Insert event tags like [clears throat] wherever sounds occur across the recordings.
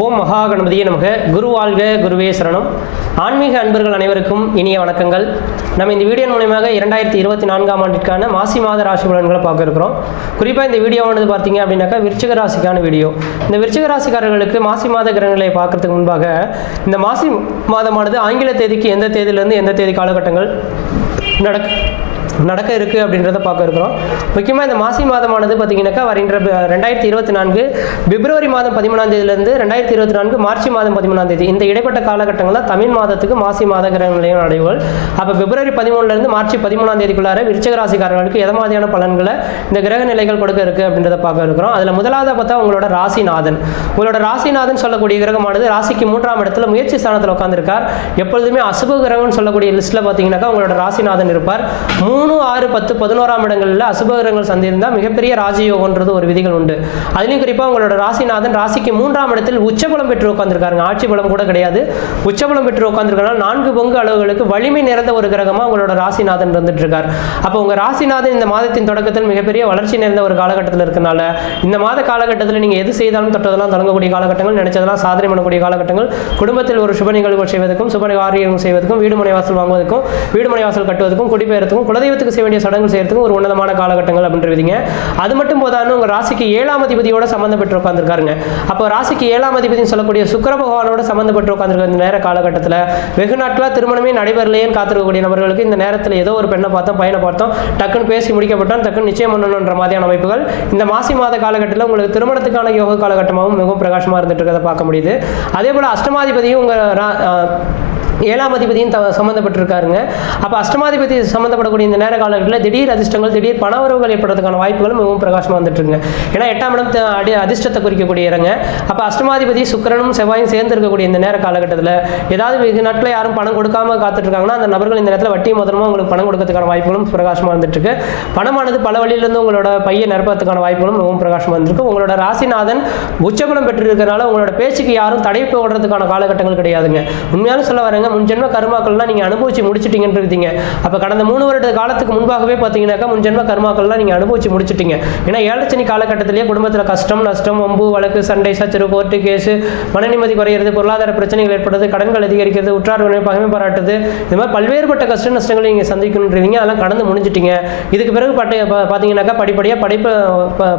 ஓம் மகா கணபதியே நமக குரு வாழ்க குருவே சரணம் ஆன்மீக அன்பர்கள் அனைவருக்கும் இனிய வணக்கங்கள் நம்ம இந்த வீடியோ மூலயமாக இரண்டாயிரத்தி இருபத்தி நான்காம் ஆண்டிற்கான மாசி மாத ராசி பலன்களை பார்க்க இருக்கிறோம் குறிப்பாக இந்த வீடியோவானது பார்த்தீங்க அப்படின்னாக்கா விருச்சிக ராசிக்கான வீடியோ இந்த விருச்சிக ராசிக்காரர்களுக்கு மாசி மாத கிரகங்களை பார்க்கறதுக்கு முன்பாக இந்த மாசி மாதமானது ஆங்கில தேதிக்கு எந்த தேதியிலிருந்து எந்த தேதி காலகட்டங்கள் நடக்கு நடக்க இருக்குது அப்படின்றத பார்க்க இருக்கிறோம் முக்கியமாக இந்த மாசி மாதமானது பார்த்திங்கனாக்கா வருகின்ற ரெண்டாயிரத்தி இருபத்தி நான்கு பிப்ரவரி மாதம் பதிமூணாம் தேதியிலேருந்து ரெண்டாயிரத்தி இருபத்தி நான்கு மார்ச் மாதம் பதிமூணாம் தேதி இந்த இடைப்பட்ட காலகட்டங்களில் தமிழ் மாதத்துக்கு மாசி மாத கிரக நிலையம் அடைவுகள் அப்போ பிப்ரவரி பதிமூணுலேருந்து மார்ச் பதிமூணாம் தேதிக்குள்ளார விருச்சக ராசிக்காரர்களுக்கு எதை மாதிரியான பலன்களை இந்த கிரக நிலைகள் கொடுக்க இருக்குது அப்படின்றத பார்க்க இருக்கிறோம் அதில் முதலாவது பார்த்தா உங்களோட ராசிநாதன் உங்களோட ராசிநாதன் சொல்லக்கூடிய கிரகமானது ராசிக்கு மூன்றாம் இடத்துல முயற்சி ஸ்தானத்தில் உட்காந்துருக்கார் எப்பொழுதுமே அசுப கிரகம்னு சொல்லக்கூடிய லிஸ்ட்டில் பார்த்தீங்கன்னாக்கா உங்களோட ராசிநாதன் இருப்பார் மூணு மூணு ஆறு பத்து பதினோராம் இடங்களில் அசுபகரங்கள் சந்திருந்தா மிகப்பெரிய ராஜயோகன்றது ஒரு விதிகள் உண்டு அதுலேயும் குறிப்பாக உங்களோட ராசிநாதன் ராசிக்கு மூன்றாம் இடத்தில் உச்சபலம் பெற்று உட்காந்துருக்காங்க ஆட்சி பலம் கூட கிடையாது உச்சபலம் பெற்று உட்காந்துருக்கனால நான்கு பங்கு அளவுகளுக்கு வலிமை நிறைந்த ஒரு கிரகமாக உங்களோட ராசிநாதன் இருந்துட்டு இருக்கார் அப்போ உங்கள் ராசிநாதன் இந்த மாதத்தின் தொடக்கத்தில் மிகப்பெரிய வளர்ச்சி நிறைந்த ஒரு காலகட்டத்தில் இருக்கனால இந்த மாத காலகட்டத்தில் நீங்கள் எது செய்தாலும் தொட்டதெல்லாம் தொடங்கக்கூடிய காலகட்டங்கள் நினைச்சதெல்லாம் சாதனை பண்ணக்கூடிய காலகட்டங்கள் குடும்பத்தில் ஒரு சுப நிகழ்வு செய்வதற்கும் சுப காரியங்கள் செய்வதற்கும் வீடுமனை வாசல் வாங்குவதற்கும் வீடுமனை வாசல் கட்டுவதற்கும் குடிபெயர்த்துக்கும் குலதெய்வ தெய்வத்துக்கு செய்ய வேண்டிய சடங்குகள் செய்யறதுக்கு ஒரு உன்னதமான காலகட்டங்கள் அப்படின்றதுங்க அது மட்டும் போதான்னு உங்கள் ராசிக்கு ஏழாம் அதிபதியோட சம்மந்தப்பட்டு உட்காந்துருக்காருங்க அப்போ ராசிக்கு ஏழாம் அதிபதினு சொல்லக்கூடிய சுக்கர பகவானோட சம்மந்தப்பட்டு உட்காந்துருக்க இந்த நேர காலகட்டத்தில் வெகு நாட்களாக திருமணமே நடைபெறலையேன்னு காத்திருக்கக்கூடிய நபர்களுக்கு இந்த நேரத்தில் ஏதோ ஒரு பெண்ணை பார்த்தோம் பையனை பார்த்தோம் டக்குன்னு பேசி முடிக்கப்பட்டோம் டக்குன்னு நிச்சயம் பண்ணணுன்ற மாதிரியான அமைப்புகள் இந்த மாசி மாத காலகட்டத்தில் உங்களுக்கு திருமணத்துக்கான யோக காலகட்டமாகவும் மிகவும் பிரகாசமாக இருந்துட்டு இருக்கிறத பார்க்க முடியுது அதே போல் அஷ்டமாதிபதியும் உங்கள் ஏழாம் அதிபதியும் த சம்மந்தப்பட்டிருக்காருங்க அப்போ அஷ்டமாதிபதி சம்மந்தப்படக்கூடிய இந்த நேர காலகட்டத்தில் திடீர் அதிர்ஷ்டங்கள் திடீர் பண உறவுகள் ஏற்படுறதுக்கான வாய்ப்புகளும் மிகவும் பிரகாசமாக வந்துட்டுருங்க ஏன்னா எட்டாம் இடம் அடி அதிர்ஷ்டத்தை குறிக்கக்கூடிய இடங்க அப்போ அஷ்டமாதிபதி சுக்கரனும் செவ்வாயும் சேர்ந்து இருக்கக்கூடிய இந்த நேர காலகட்டத்தில் ஏதாவது இது நாட்டில் யாரும் பணம் கொடுக்காம காத்துட்ருக்காங்கன்னா அந்த நபர்கள் இந்த நேரத்தில் வட்டி மொதலமாக உங்களுக்கு பணம் கொடுக்கறதுக்கான வாய்ப்புகளும் பிரகாசமாக வந்துட்டுருக்கு பணமானது பல வழியிலிருந்து உங்களோட பையை நிரப்புறதுக்கான வாய்ப்புகளும் மிகவும் பிரகாசமாக வந்திருக்கு உங்களோட ராசிநாதன் உச்சகுணம் பெற்றிருக்கிறனால உங்களோட பேச்சுக்கு யாரும் தடை போடுறதுக்கான காலகட்டங்கள் கிடையாதுங்க உண்மையான சொல்ல வரேங்க பாருங்கள் முன்ஜென்ம கர்மாக்கள்லாம் நீங்கள் அனுபவிச்சு முடிச்சிட்டிங்கன்னு இருக்கீங்க அப்போ கடந்த மூணு வருட காலத்துக்கு முன்பாகவே பார்த்தீங்கன்னாக்கா முன்ஜென்ம கர்மாக்கள்லாம் நீங்கள் அனுபவிச்சு முடிச்சிட்டிங்க ஏன்னா ஏழச்சனி காலகட்டத்திலேயே குடும்பத்தில் கஷ்டம் நஷ்டம் வம்பு வழக்கு சண்டை சச்சரவு கோர்ட்டு கேஸு மன நிம்மதி குறையிறது பொருளாதார பிரச்சனைகள் ஏற்படுறது கடன்கள் அதிகரிக்கிறது உற்றார் உணவு பகமை பாராட்டுது இது மாதிரி பல்வேறுபட்ட கஷ்ட நஷ்டங்களை நீங்கள் சந்திக்கணுன்றீங்க அதெல்லாம் கடந்து முடிஞ்சிட்டிங்க இதுக்கு பிறகு பட்ட பார்த்தீங்கன்னாக்கா படிப்படியாக படிப்பு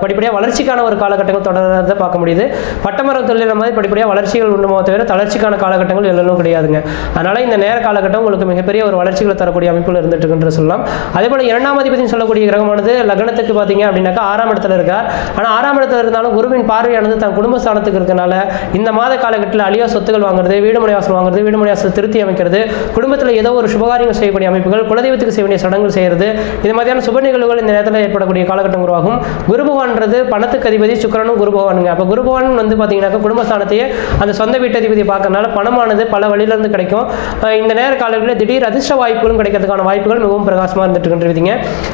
படிப்படியாக வளர்ச்சிக்கான ஒரு காலகட்டங்கள் தொடர்றதை பார்க்க முடியுது பட்டமரம் தொழில் மாதிரி படிப்படியாக வளர்ச்சிகள் உண்டுமோ தவிர தளர்ச்சிக்கான காலகட்டங்கள் எல்லாம் கிடையாதுங்க அதனால் இந்த நேர காலகட்டம் உங்களுக்கு மிகப்பெரிய ஒரு வளர்ச்சிகளை தரக்கூடிய அமைப்புகள் இருந்துட்டு இருக்குன்னு சொல்லலாம் அதே போல் இரண்டாம் அதிபதினு சொல்லக்கூடிய கிரகமானது லக்னத்துக்கு பார்த்தீங்க அப்படின்னாக்கா ஆறாம் இடத்துல இருக்கார் ஆனால் ஆறாம் இடத்துல இருந்தாலும் குருவின் பார்வையானது தன் குடும்ப ஸ்தானத்துக்கு இருக்கனால இந்த மாத காலகட்டத்தில் அழியா சொத்துக்கள் வாங்குறது வீடுமனை வாசல் வாங்குறது வீடுமனை வாசல் திருத்தி அமைக்கிறது குடும்பத்தில் ஏதோ ஒரு சுபகாரியங்கள் செய்யக்கூடிய அமைப்புகள் குலதெய்வத்துக்கு செய்ய வேண்டிய சடங்குகள் செய்கிறது இது மாதிரியான சுப நிகழ்வுகள் இந்த நேரத்தில் ஏற்படக்கூடிய காலகட்டம் உருவாகும் குரு பகவான்றது பணத்துக்கு அதிபதி சுக்கரனும் குரு பகவானுங்க அப்போ குரு பகவான் வந்து பார்த்தீங்கன்னாக்கா ஸ்தானத்தையே அந்த சொந்த வீட்டு அதிபதியை பார்க்கறதுனால பணமானது பல வழியிலேருந்து கிடைக்கும் இந்த நேர காலங்களில் திடீர் அதிர்ஷ்ட வாய்ப்புகளும் கிடைக்கிறதுக்கான வாய்ப்புகள் மிகவும் பிரகாசமாக இருந்துட்டு இருக்கின்றீங்க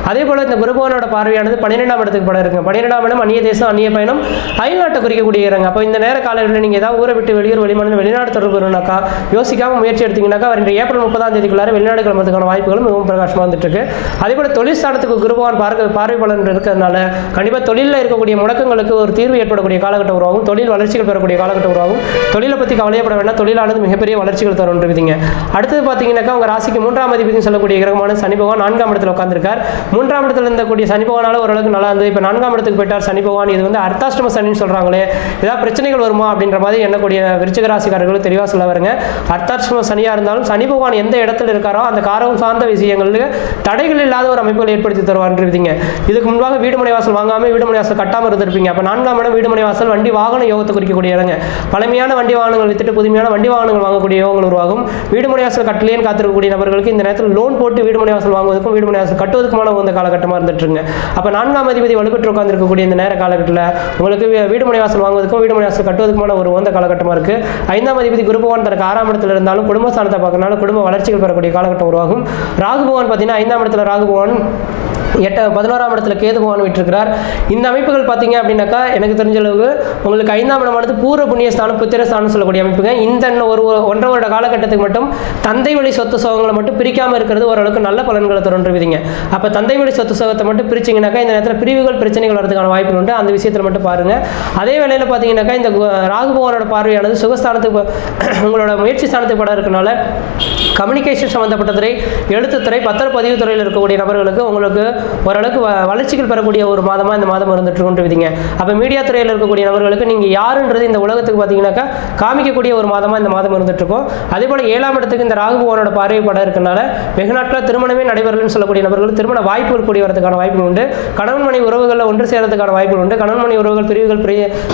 அதே போல் இந்த குருபவனோட பார்வையானது பன்னிரெண்டாம் இடத்துக்கு படம் இருக்குங்க பன்னிரெண்டாம் இடம் அந்நிய தேசம் அந்நிய பயணம் அயல்நாட்டை குறிக்கக்கூடிய இறங்க அப்போ இந்த நேர காலங்களில் நீங்கள் ஏதாவது ஊரை விட்டு வெளியூர் வெளிமாநிலம் வெளிநாடு தொடர்பு வரணும்னாக்கா யோசிக்காமல் முயற்சி எடுத்தீங்கன்னாக்கா வருகிற ஏப்ரல் முப்பதாம் தேதிக்குள்ளார வெளிநாடு கிளம்புறதுக்கான வாய்ப்புகளும் மிகவும் பிரகாசமாக வந்துட்டு இருக்கு அதே போல் தொழில் ஸ்தானத்துக்கு குருபவான் பார்க்க பார்வை பலன் இருக்கிறதுனால கண்டிப்பாக தொழிலில் இருக்கக்கூடிய முடக்கங்களுக்கு ஒரு தீர்வு ஏற்படக்கூடிய காலகட்டம் உருவாகும் தொழில் வளர்ச்சிகள் பெறக்கூடிய காலகட்டம் உருவாகும் தொழிலை பற்றி கவலையப்பட வேண்டாம் தொழிலானது மிகப்பெரிய வளர்ச்சிகள் தரும்ன்றது பார்த்தீங்க அடுத்தது பார்த்தீங்கன்னாக்கா உங்க ராசிக்கு மூன்றாம் அதிபதினு சொல்லக்கூடிய கிரகமான சனி பகவான் நான்காம் இடத்துல உட்காந்துருக்கார் மூன்றாம் இடத்துல இருந்தக்கூடிய சனி பகவானால ஓரளவுக்கு நல்லா இருந்தது இப்போ நான்காம் இடத்துக்கு போயிட்டார் சனி பகவான் இது வந்து அர்த்தாஷ்டம சனின்னு சொல்கிறாங்களே ஏதாவது பிரச்சனைகள் வருமா அப்படின்ற மாதிரி என்னக்கூடிய விருச்சிக ராசிக்காரர்களும் தெளிவாக சொல்ல வருங்க அர்த்தாஷ்டம சனியாக இருந்தாலும் சனி பகவான் எந்த இடத்துல இருக்காரோ அந்த காரகம் சார்ந்த விஷயங்களில் தடைகள் இல்லாத ஒரு அமைப்புகளை ஏற்படுத்தி தருவான்றிருப்பீங்க இதுக்கு முன்பாக வீடுமனை வாசல் வாங்காமல் வீடு வாசல் கட்டாமல் இருந்திருப்பீங்க அப்போ நான்காம் இடம் வீடுமனை வாசல் வண்டி வாகன யோகத்தை குறிக்கக்கூடிய இடங்க பழமையான வண்டி வாகனங்கள் வித்துட்டு புதுமையான வண்டி வாகனங்கள் வாங்கக்கூடிய யோகங்கள் உருவாகும் வீடு மனை வாசல் கட்டலேன்னு காத்திருக்கக்கூடிய நபர்களுக்கு இந்த நேரத்தில் லோன் போட்டு வீடு மனை வாசல் வாங்குவதற்கும் வீடு மனை வாசல் கட்டுவதற்குமான உந்த காலகட்டமாக இருந்துட்டுருங்க அப்போ நான்காம் அதிபதி வலுப்பெற்று உட்காந்துருக்கக்கூடிய இந்த நேர காலகட்டத்தில் உங்களுக்கு வீடு மனை வாசல் வாங்குவதற்கும் வீடு மனை வாசல் கட்டுவதற்குமான ஒரு உந்த காலகட்டமாக இருக்குது ஐந்தாம் அதிபதி குரு பகவான் தனக்கு ஆறாம் இடத்துல இருந்தாலும் குடும்ப ஸ்தானத்தை பார்க்கறனால குடும்ப வளர்ச்சிகள் பெறக்கூடிய காலகட்டம் உருவாகும் ராகு பகவான் பார்த்தீங்கன்னா ஐந்தாம் இடத்துல ராகு பகவான் எட்ட பதினோராம் இடத்துல கேது பகவான் விட்டுருக்கிறார் இந்த அமைப்புகள் பார்த்தீங்க அப்படின்னாக்கா எனக்கு தெரிஞ்ச அளவுக்கு உங்களுக்கு ஐந்தாம் இடமானது பூர்வ புண்ணிய ஸ்தானம் புத்திர ஸ்தானம் சொல்லக்கூடிய அமைப்புங்க இந்த ஒரு ஒன்றரை வருட காலகட்டத்துக்கு மட்டும் தந்தை வழி சொத்து சோகங்களை மட்டும் பிரிக்காமல் இருக்கிறது ஓரளவுக்கு நல்ல பலன்களை தொடர்ந்து விதிங்க அப்போ தந்தை வழி சொத்து சோகத்தை மட்டும் பிரிச்சிங்கனாக்கா இந்த நேரத்தில் பிரிவுகள் பிரச்சனைகள் வரதுக்கான வாய்ப்பு உண்டு அந்த விஷயத்தில் மட்டும் பாருங்கள் அதே வேளையில் பார்த்தீங்கன்னாக்கா இந்த ராகு பகவானோட பார்வையானது சுகஸ்தானத்துக்கு [clears throat] உங்களோட முயற்சி ஸ்தானத்துக்கு படம் இருக்கனால கம்யூனிகேஷன் சம்மந்தப்பட்ட துறை எழுத்துத்துறை பத்திரப்பதிவு துறையில் இருக்கக்கூடிய நபர்களுக்கு உங்களுக்கு ஓரளவுக்கு வளர்ச்சிகள் பெறக்கூடிய ஒரு மாதமாக இந்த மாதம் இருந்துட்டு கொண்டிருந்தீங்க அப்போ மீடியா துறையில் இருக்கக்கூடிய நபர்களுக்கு நீங்கள் யாருன்றது இந்த உலகத்துக்கு பார்த்தீங்கன்னாக்கா காமிக்கக்கூடிய ஒரு மாதமாக இந்த மாதம் இருந்துட்டு இருக்கும் அதே போல் ஏழாம் இடத்துக்கு இந்த ராகு பகவானோட பார்வை படம் இருக்கனால வெகு நாட்களாக திருமணமே நடைபெறலன்னு சொல்லக்கூடிய நபர்கள் திருமண வாய்ப்பு கூடி வரதுக்கான வாய்ப்புகள் உண்டு கணவன் மனை உறவுகளில் ஒன்று சேர்றதுக்கான வாய்ப்புகள் உண்டு கணவன் மனை உறவுகள் பிரிவுகள்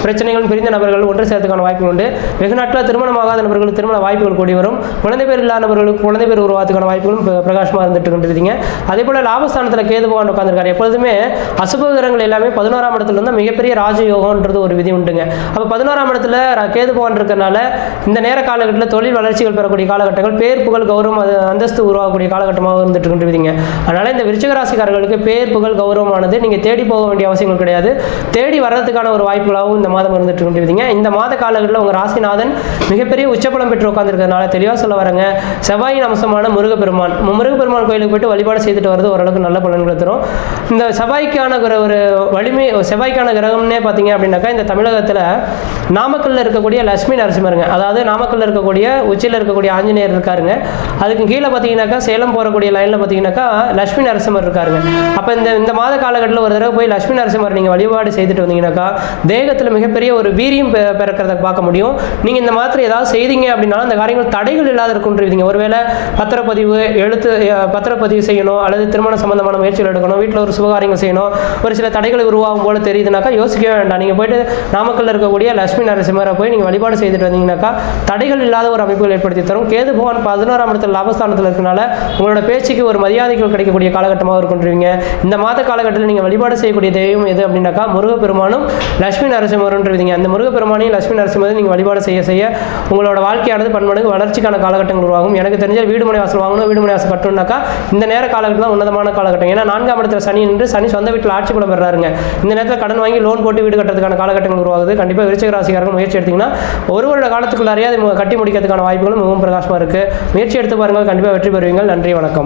பிரச்சனைகள் பிரிந்த நபர்கள் ஒன்று சேர்றதுக்கான வாய்ப்புகள் உண்டு வெகு நாட்களாக திருமணமாகாத நபர்கள் திருமண வாய்ப்புகள் கூடி வரும் குழந்தை பேர் இல்லாத நபர்களுக்கு குழந்தை பேர் உருவாத்துக்கான வாய்ப்புகளும் பிரகாசமாக இருந்துட்டு கொண்டிருந்தீங்க அதே போல் லாபஸ்தானத்தில் கேது யோகான்னு உட்காந்துருக்காரு எப்பொழுதுமே அசுப எல்லாமே பதினோராம் இடத்துல இருந்தால் மிகப்பெரிய ராஜயோகம்ன்றது ஒரு விதி உண்டுங்க அப்போ பதினோராம் இடத்துல கேது பகவான் இருக்கிறனால இந்த நேர காலகட்டத்தில் தொழில் வளர்ச்சிகள் பெறக்கூடிய காலகட்டங்கள் பேர் புகழ் கௌரவம் அந்தஸ்து உருவாகக்கூடிய காலகட்டமாக இருந்துட்டு விதிங்க அதனால் இந்த விருச்சக ராசிக்காரர்களுக்கு பேர் புகழ் கௌரவமானது நீங்கள் தேடி போக வேண்டிய அவசியங்கள் கிடையாது தேடி வர்றதுக்கான ஒரு வாய்ப்புகளாகவும் இந்த மாதம் இருந்துட்டு இருந்துவிதிங்க இந்த மாத காலகட்டத்தில் உங்கள் ராசிநாதன் மிகப்பெரிய உச்சபலம் பெற்று உட்காந்துருக்கிறதுனால தெளிவாக சொல்ல வரங்க செவ்வாயின் அம்சமான முருகப்பெருமான் முருகப்பெருமான் கோயிலுக்கு போயிட்டு வழிபாடு செய்துட்டு வரது ஓரளவுக்கு நல்ல பலன்களை பேசுகிறோம் இந்த செவ்வாய்க்கான ஒரு வலிமை செவ்வாய்க்கான கிரகம்னே பார்த்தீங்க அப்படின்னாக்கா இந்த தமிழகத்தில் நாமக்கல்லில் இருக்கக்கூடிய லட்சுமி நரசிம்மருங்க அதாவது நாமக்கல்லில் இருக்கக்கூடிய உச்சியில் இருக்கக்கூடிய ஆஞ்சநேயர் இருக்காருங்க அதுக்கு கீழே பார்த்தீங்கன்னாக்கா சேலம் போகக்கூடிய லைனில் பார்த்தீங்கன்னாக்கா லட்சுமி நரசிம்மர் இருக்காருங்க அப்போ இந்த இந்த மாத காலகட்டத்தில் ஒரு தடவை போய் லட்சுமி நரசிம்மர் நீங்கள் வழிபாடு செய்துட்டு வந்தீங்கன்னாக்கா தேகத்தில் மிகப்பெரிய ஒரு வீரியம் பிறக்கிறத பார்க்க முடியும் நீங்கள் இந்த மாதிரி ஏதாவது செய்தீங்க அப்படின்னாலும் அந்த காரியங்கள் தடைகள் இல்லாத இருக்குன்றீங்க ஒருவேளை பத்திரப்பதிவு எழுத்து பத்திரப்பதிவு செய்யணும் அல்லது திருமண சம்பந்தமான முயற்சிகள் எடுக்கணும் வீட்டில் ஒரு சுபகாரியங்கள் செய்யணும் ஒரு சில தடைகள் உருவாகும் போல தெரியுதுனாக்கா யோசிக்கவே வேண்டாம் நீங்கள் போயிட்டு நாமக்கல் இருக்கக்கூடிய லட்சுமி நரசிம்மரை போய் நீங்கள் வழிபாடு செய்துட்டு வந்தீங்கன்னாக்கா தடைகள் இல்லாத ஒரு அமைப்புகள் ஏற்படுத்தி தரும் கேது பகவான் பதினோராம் இடத்துல லாபஸ்தானத்தில் இருக்கனால உங்களோட பேச்சுக்கு ஒரு மரியாதைகள் கிடைக்கக்கூடிய காலகட்டமாக இருக்குன்றீங்க இந்த மாத காலகட்டத்தில் நீங்கள் வழிபாடு செய்யக்கூடிய தெய்வம் எது அப்படின்னாக்கா முருகப்பெருமானும் லட்சுமி நரசிம்மருன்றீங்க அந்த முருகப்பெருமானையும் லட்சுமி நரசிம்மரையும் நீங்கள் வழிபாடு செய்ய செய்ய உங்களோட வாழ்க்கையானது பன்மடங்கு வளர்ச்சிக்கான காலகட்டங்கள் உருவாகும் எனக்கு தெரிஞ்ச வீடுமனை வாசல் வாங்கணும் வீடுமனை வாசல் கட்டணும்னாக்கா இந்த நேர காலகட்டம் தான் உன்னதமான காலகட்டம் ஏன்னா நான் நான்காம் இடத்துல சனி நின்று சனி சொந்த வீட்டில் ஆட்சி பலம் பெறாருங்க இந்த நேரத்தில் கடன் வாங்கி லோன் போட்டு வீடு கட்டுறதுக்கான காலகட்டங்கள் உருவாகுது கண்டிப்பாக விருச்சக ராசிக்காரங்க முயற்சி எடுத்திங்கன்னா ஒரு வருட காலத்துக்குள்ளாரியே அது கட்டி முடிக்கிறதுக்கான வாய்ப்புகளும் மிகவும் பிரகாசமாக இருக்குது முயற்சி எடுத்து பாருங்கள் கண்டிப்பாக வெற்றி பெறுவீங்கள் நன்றி வணக்கம்